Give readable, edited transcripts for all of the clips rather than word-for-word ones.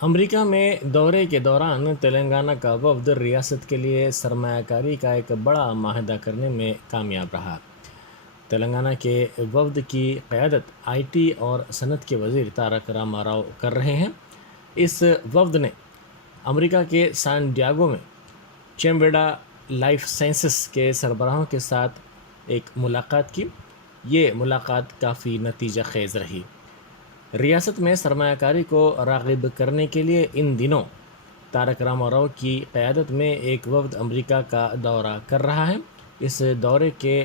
امریکہ میں دورے کے دوران تلنگانہ کا وفد ریاست کے لیے سرمایہ کاری کا ایک بڑا معاہدہ کرنے میں کامیاب رہا۔ تلنگانہ کے وفد کی قیادت آئی ٹی اور صنعت کے وزیر تارک راما راؤ کر رہے ہیں۔ اس وفد نے امریکہ کے سان ڈیاگو میں چیمبیڈا لائف سائنسز کے سربراہوں کے ساتھ ایک ملاقات کی۔ یہ ملاقات کافی نتیجہ خیز رہی۔ ریاست میں سرمایہ کاری کو راغب کرنے کے لیے ان دنوں تارک راما راؤ کی قیادت میں ایک وفد امریکہ کا دورہ کر رہا ہے۔ اس دورے کے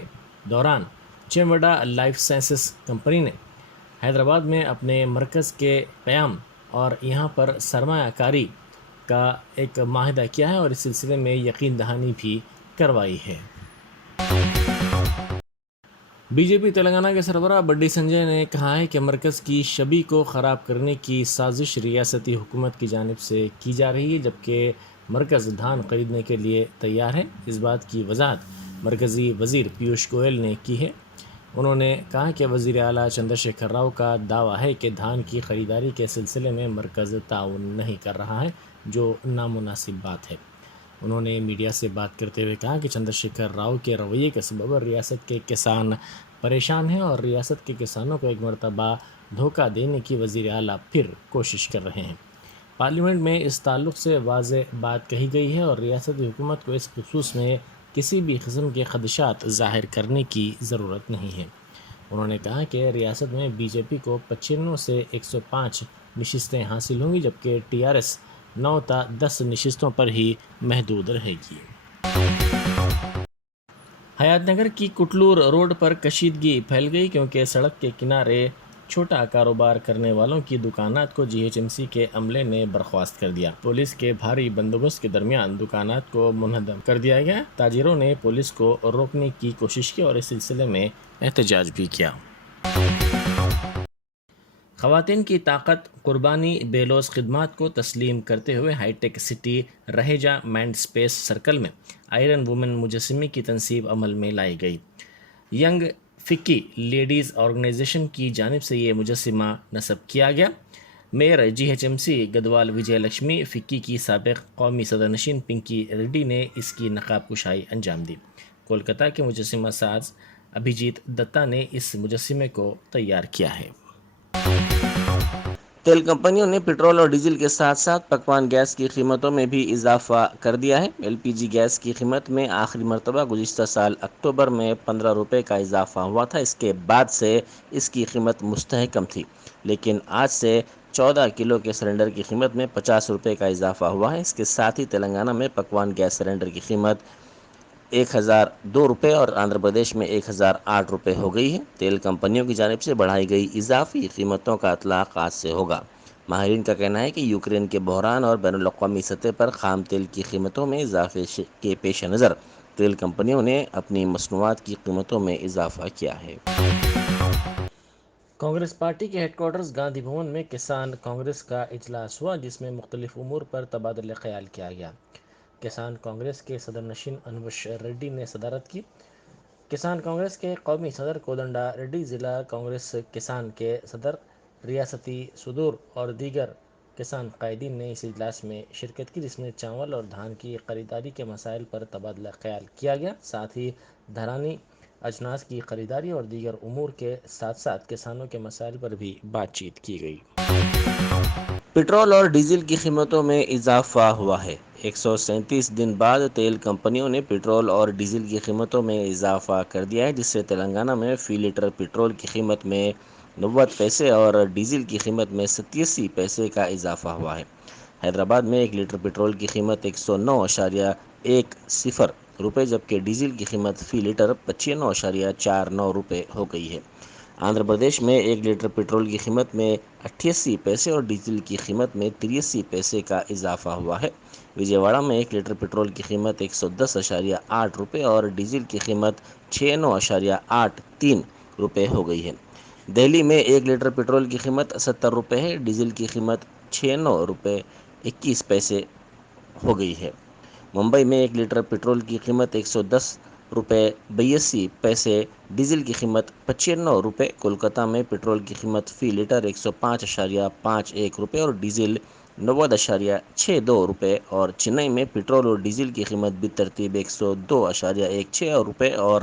دوران چیمبیڈا لائف سائنسز کمپنی نے حیدرآباد میں اپنے مرکز کے قیام اور یہاں پر سرمایہ کاری کا ایک معاہدہ کیا ہے اور اس سلسلے میں یقین دہانی بھی کروائی ہے۔ بی جے پی تلنگانہ کے سربراہ بڈی سنجے نے کہا ہے کہ مرکز کی شبی کو خراب کرنے کی سازش ریاستی حکومت کی جانب سے کی جا رہی ہے، جبکہ مرکز دھان خریدنے کے لیے تیار ہے۔ اس بات کی وضاحت مرکزی وزیر پیوش گوئل نے کی ہے۔ انہوں نے کہا کہ وزیر اعلیٰ چندر شیکھر راؤ کا دعویٰ ہے کہ دھان کی خریداری کے سلسلے میں مرکز تعاون نہیں کر رہا ہے، جو نامناسب بات ہے۔ انہوں نے میڈیا سے بات کرتے ہوئے کہا کہ چندر شیکھر راؤ کے رویے کے سبب ریاست کے کسان پریشان ہیں اور ریاست کے کسانوں کو ایک مرتبہ دھوکہ دینے کی وزیر اعلیٰ پھر کوشش کر رہے ہیں۔ پارلیمنٹ میں اس تعلق سے واضح بات کہی گئی ہے اور ریاستی حکومت کو اس خصوص میں کسی بھی قسم کے خدشات ظاہر کرنے کی ضرورت نہیں ہے۔ انہوں نے کہا کہ ریاست میں بی جے پی کو 95 سے 105 نشستیں حاصل ہوں گی، جبکہ ٹی آر ایس 9 تا 10 نشستوں پر ہی محدود رہے گی۔ حیات نگر کی کٹلور روڈ پر کشیدگی پھیل گئی کیونکہ سڑک کے کنارے چھوٹا کاروبار کرنے والوں کی دکانات کو جی ایچ ایم سی کے عملے نے برخاست کر دیا۔ پولیس کے بھاری بندوبست کے درمیان دکانات کو منہدم کر دیا گیا۔ تاجروں نے پولیس کو روکنے کی کوشش کی اور اس سلسلے میں احتجاج بھی کیا۔ خواتین کی طاقت قربانی بے لوث خدمات کو تسلیم کرتے ہوئے high tech city Raheja mind space circle میں آئرن وومن مجسمے کی تنصیب عمل میں لائی گئی۔ ینگ فکی لیڈیز آرگنائزیشن کی جانب سے یہ مجسمہ نصب کیا گیا۔ Mayor G H M C Gadwal Vijaya Lakshmi FICCI کی سابق قومی صدر نشین پنکی ریڈی نے اس کی نقاب کشائی انجام دی۔ کولکتہ کے مجسمہ ساز ابھیجیت دتا نے اس مجسمے کو تیار کیا ہے۔ تیل کمپنیوں نے پٹرول اور ڈیزل کے ساتھ ساتھ پکوان گیس کی قیمتوں میں بھی اضافہ کر دیا ہے۔ ایل پی جی گیس کی قیمت میں آخری مرتبہ گزشتہ سال اکتوبر میں 15 روپے کا اضافہ ہوا تھا۔ اس کے بعد سے اس کی قیمت مستحکم تھی، لیکن آج سے 14 کلو کے سلنڈر کی قیمت میں 50 روپے کا اضافہ ہوا ہے۔ اس کے ساتھ ہی تلنگانہ میں پکوان گیس سلنڈر کی قیمت 1002 روپے اور آندھرا پردیش میں 1008 روپے ہو گئی ہے۔ تیل کمپنیوں کی جانب سے بڑھائی گئی اضافی قیمتوں کا اطلاق آج سے ہوگا۔ ماہرین کا کہنا ہے کہ یوکرین کے بحران اور بین الاقوامی سطح پر خام تیل کی قیمتوں میں اضافے کے پیش نظر تیل کمپنیوں نے اپنی مصنوعات کی قیمتوں میں اضافہ کیا ہے۔ کانگریس پارٹی کے ہیڈ کوارٹرز گاندھی بھون میں کسان کانگریس کا اجلاس ہوا، جس میں مختلف امور پر تبادلہ خیال کیا گیا۔ کسان کانگریس کے صدر نشین انوش ریڈی نے صدارت کی۔ کسان کانگریس کے قومی صدر کودنڈا ریڈی، ضلع کانگریس کسان کے صدر، ریاستی صدور اور دیگر کسان قائدین نے اس اجلاس میں شرکت کی، جس میں چاول اور دھان کی خریداری کے مسائل پر تبادلہ خیال کیا گیا۔ ساتھ ہی دھانئی اجناس کی خریداری اور دیگر امور کے ساتھ ساتھ کسانوں کے مسائل پر بھی بات چیت کی گئی۔ پٹرول اور ڈیزل کی قیمتوں میں اضافہ ہوا ہے۔ 137 دن بعد تیل کمپنیوں نے پٹرول اور ڈیزل کی قیمتوں میں اضافہ کر دیا ہے، جس سے تلنگانہ میں فی لیٹر پٹرول کی قیمت میں 90 پیسے اور ڈیزل کی قیمت میں 87 پیسے کا اضافہ ہوا ہے۔ حیدرآباد میں 1 لیٹر پٹرول کی قیمت 109.10 روپے جبکہ ڈیزل کی قیمت فی لیٹر 95.49 روپے ہو گئی ہے۔ آندھرا پردیش میں 1 لیٹر پٹرول کی قیمت میں 88 پیسے اور ڈیزل کی قیمت میں 83 پیسے کا اضافہ ہوا ہے۔ وجے واڑہ میں 1 لیٹر پٹرول کی قیمت 110.8 روپے اور ڈیزل کی قیمت 69.83 روپے ہو گئی ہے۔ دہلی میں 1 لیٹر پٹرول کی قیمت 70 روپے ہے، ڈیزل کی قیمت 96 روپے 21 پیسے ہو گئی ہے۔ ممبئی میں 1 لیٹر پٹرول کی قیمت 110 روپے 82 پیسے، ڈیزل کی قیمت 95 روپے۔ کولکتہ میں پٹرول کی قیمت فی لیٹر 105.51 روپے اور ڈیزل 90.62 روپے اور چنئی میں پٹرول اور ڈیزل کی قیمت بالترتیب 102.16 روپے اور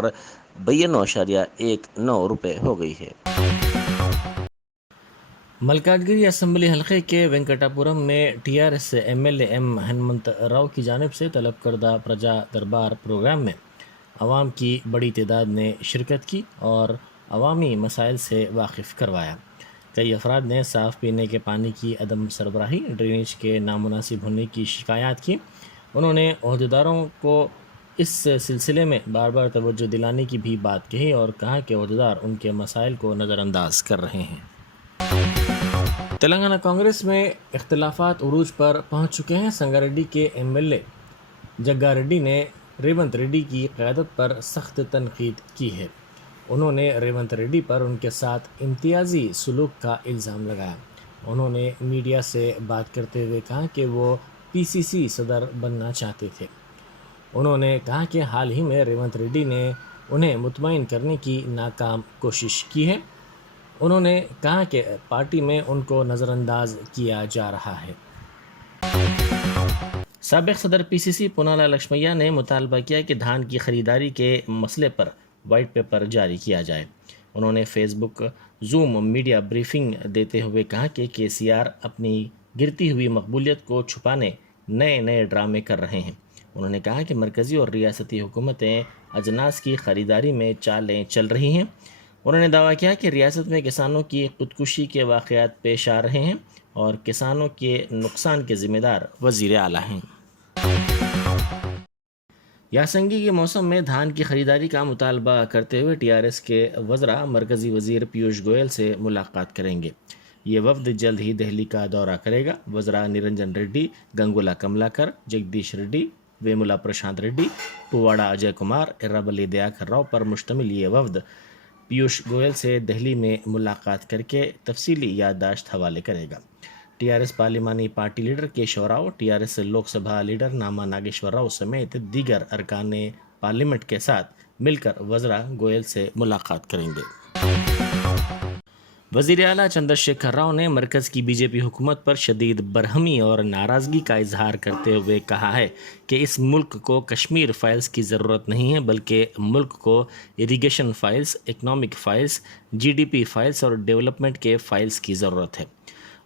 92.19 روپے ہو گئی ہے۔ ملکاجگیری اسمبلی حلقے کے وینکٹاپورم میں T R S M L A Hanmanth ہنمنت راؤ کی جانب سے طلب کردہ پرجا دربار پروگرام میں عوام کی بڑی تعداد نے شرکت کی اور عوامی مسائل سے واقف کروایا۔ کئی افراد نے صاف پینے کے پانی کی عدم سربراہی، ڈرینیج کے نامناسب ہونے کی شکایات کی۔ انہوں نے عہدیداروں کو اس سلسلے میں بار بار توجہ دلانے کی بھی بات کہی اور کہا کہ عہدیدار ان کے مسائل کو نظر انداز کر رہے ہیں۔ تلنگانہ کانگریس میں اختلافات عروج پر پہنچ چکے ہیں۔ سنگاریڈی کے ایم ایل اے جگا ریڈی نے ریونت ریڈی کی قیادت پر سخت تنقید کی ہے۔ انہوں نے ریونت ریڈی پر ان کے ساتھ امتیازی سلوک کا الزام لگایا۔ انہوں نے میڈیا سے بات کرتے ہوئے کہا کہ وہ پی سی سی صدر بننا چاہتے تھے۔ انہوں نے کہا کہ حال ہی میں ریونت ریڈی نے انہیں مطمئن کرنے کی ناکام کوشش کی ہے۔ انہوں نے کہا کہ پارٹی میں ان کو نظر انداز کیا جا رہا ہے۔ سابق صدر پی سی سی پونالا لکشمیا نے مطالبہ کیا کہ دھان کی خریداری کے مسئلے پر وائٹ پیپر جاری کیا جائے۔ انہوں نے فیس بک زوم میڈیا بریفنگ دیتے ہوئے کہا کہ سی آر اپنی گرتی ہوئی مقبولیت کو چھپانے نئے ڈرامے کر رہے ہیں۔ انہوں نے کہا کہ مرکزی اور ریاستی حکومتیں اجناس کی خریداری میں چالیں چل رہی ہیں۔ انہوں نے دعویٰ کیا کہ ریاست میں کسانوں کی خودکشی کے واقعات پیش آ رہے ہیں اور کسانوں کے نقصان کے ذمہ دار وزیر اعلیٰ ہیں۔ یاسنگی کے موسم میں دھان کی خریداری کا مطالبہ کرتے ہوئے ٹی آر ایس کے وزراء مرکزی وزیر پیوش گوئل سے ملاقات کریں گے۔ یہ وفد جلد ہی دہلی کا دورہ کرے گا۔ وزراء نرنجن ریڈی، گنگولا کملاکر، جگدیش ریڈی، ویمولا پرشانت ریڈی، پواڑا اجے کمار، ایرابلی دیاکر راؤ پر مشتمل یہ وفد پیوش گوئل سے دہلی میں ملاقات کر کے تفصیلی یادداشت حوالے کرے گا۔ ٹی آر ایس پارلیمانی party leader Keshava Rao, T R S Lok Sabha leader Nama Nageswara Rao سمیت دیگر ارکان پارلیمنٹ کے ساتھ مل کر وزراء گوئل سے ملاقات کریں گے۔ وزیر اعلیٰ چندر شیکھر راؤ نے مرکز کی بی جے پی حکومت پر شدید برہمی اور ناراضگی کا اظہار کرتے ہوئے کہا ہے کہ اس ملک کو کشمیر فائلز کی ضرورت نہیں ہے، بلکہ ملک کو irrigation files, economic files, G D P files اور ڈیولپمنٹ کے فائلز کی ضرورت ہے۔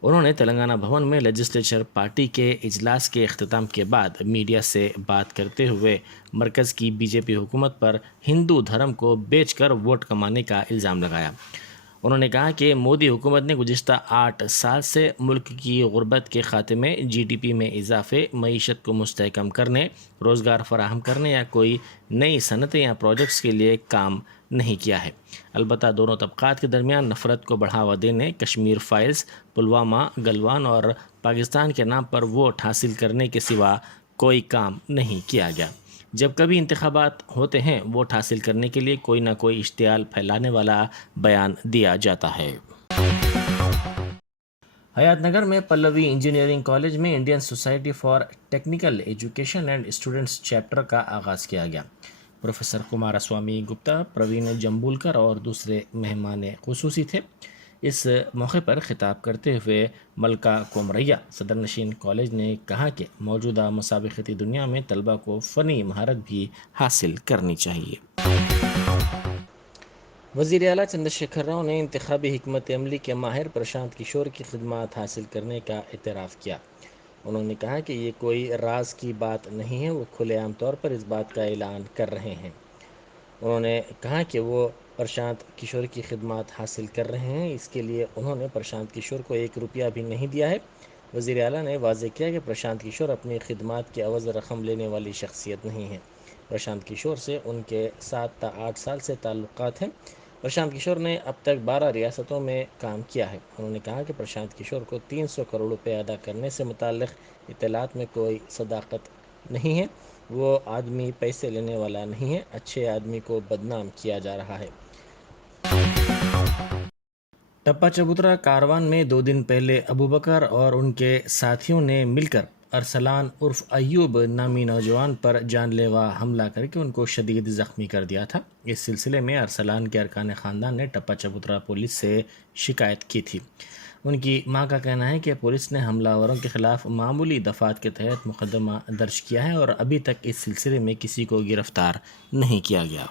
انہوں نے تلنگانہ بھون میں لیجسلیچر پارٹی کے اجلاس کے اختتام کے بعد میڈیا سے بات کرتے ہوئے مرکز کی بی جے پی حکومت پر ہندو دھرم کو بیچ کر ووٹ کمانے کا الزام لگایا۔ انہوں نے کہا کہ مودی حکومت نے گزشتہ 8 سال سے ملک کی غربت کے خاتمے، جی ڈی پی میں اضافے، معیشت کو مستحکم کرنے، روزگار فراہم کرنے یا کوئی نئی صنعتیں یا پروجیکٹس کے لیے کام نہیں کیا ہے۔ البتہ دونوں طبقات کے درمیان نفرت کو بڑھاوا دینے، کشمیر فائلز، پلوامہ، گلوان اور پاکستان کے نام پر ووٹ حاصل کرنے کے سوا کوئی کام نہیں کیا گیا۔ جب کبھی انتخابات ہوتے ہیں، ووٹ حاصل کرنے کے لیے کوئی نہ کوئی اشتعال پھیلانے والا بیان دیا جاتا ہے۔ حیات نگر میں پلوی انجینئرنگ کالج میں Indian society for technical education and students chapter کا آغاز کیا گیا۔ پروفیسر کمارا سوامی گپتا، پروین جمبولکر اور دوسرے مہمان خصوصی تھے۔ اس موقع پر خطاب کرتے ہوئے ملکہ کومریا، صدر نشین کالج نے کہا کہ موجودہ مسابقتی دنیا میں طلبہ کو فنی مہارت بھی حاصل کرنی چاہیے۔ وزیر اعلیٰ چندر شیکھر راؤ نے انتخابی حکمت عملی کے ماہر پرشانت کشور کی خدمات حاصل کرنے کا اعتراف کیا۔ انہوں نے کہا کہ یہ کوئی راز کی بات نہیں ہے، وہ کھلے عام طور پر اس بات کا اعلان کر رہے ہیں۔ انہوں نے کہا کہ وہ پرشانت کشور کی خدمات حاصل کر رہے ہیں، اس کے لیے انہوں نے پرشانت کشور کو 1 روپیہ بھی نہیں دیا ہے۔ وزیر اعلیٰ نے واضح کیا کہ پرشانت کشور اپنی خدمات کے عوض رقم لینے والی شخصیت نہیں ہے۔ پرشانت کشور سے ان کے 7 تا 8 سال سے تعلقات ہیں۔ پرشانت کشور نے اب تک 12 ریاستوں میں کام کیا ہے۔ انہوں نے کہا کہ پرشانت کشور کو 300 کروڑ روپے ادا کرنے سے متعلق اطلاعات میں کوئی صداقت نہیں ہے۔ وہ آدمی پیسے لینے والا نہیں ہے، اچھے آدمی کو بدنام کیا جا رہا ہے۔ ٹپا چبوترا کاروان میں 2 دن پہلے ابوبکر اور ان کے ساتھیوں نے مل کر ارسلان عرف ایوب نامی نوجوان پر جان لیوا حملہ کر کے ان کو شدید زخمی کر دیا تھا۔ اس سلسلے میں ارسلان کے ارکان خاندان نے ٹپا چبوترا پولیس سے شکایت کی تھی۔ ان کی ماں کا کہنا ہے کہ پولیس نے حملہ آوروں کے خلاف معمولی دفعات کے تحت مقدمہ درج کیا ہے اور ابھی تک اس سلسلے میں کسی کو گرفتار نہیں کیا گیا۔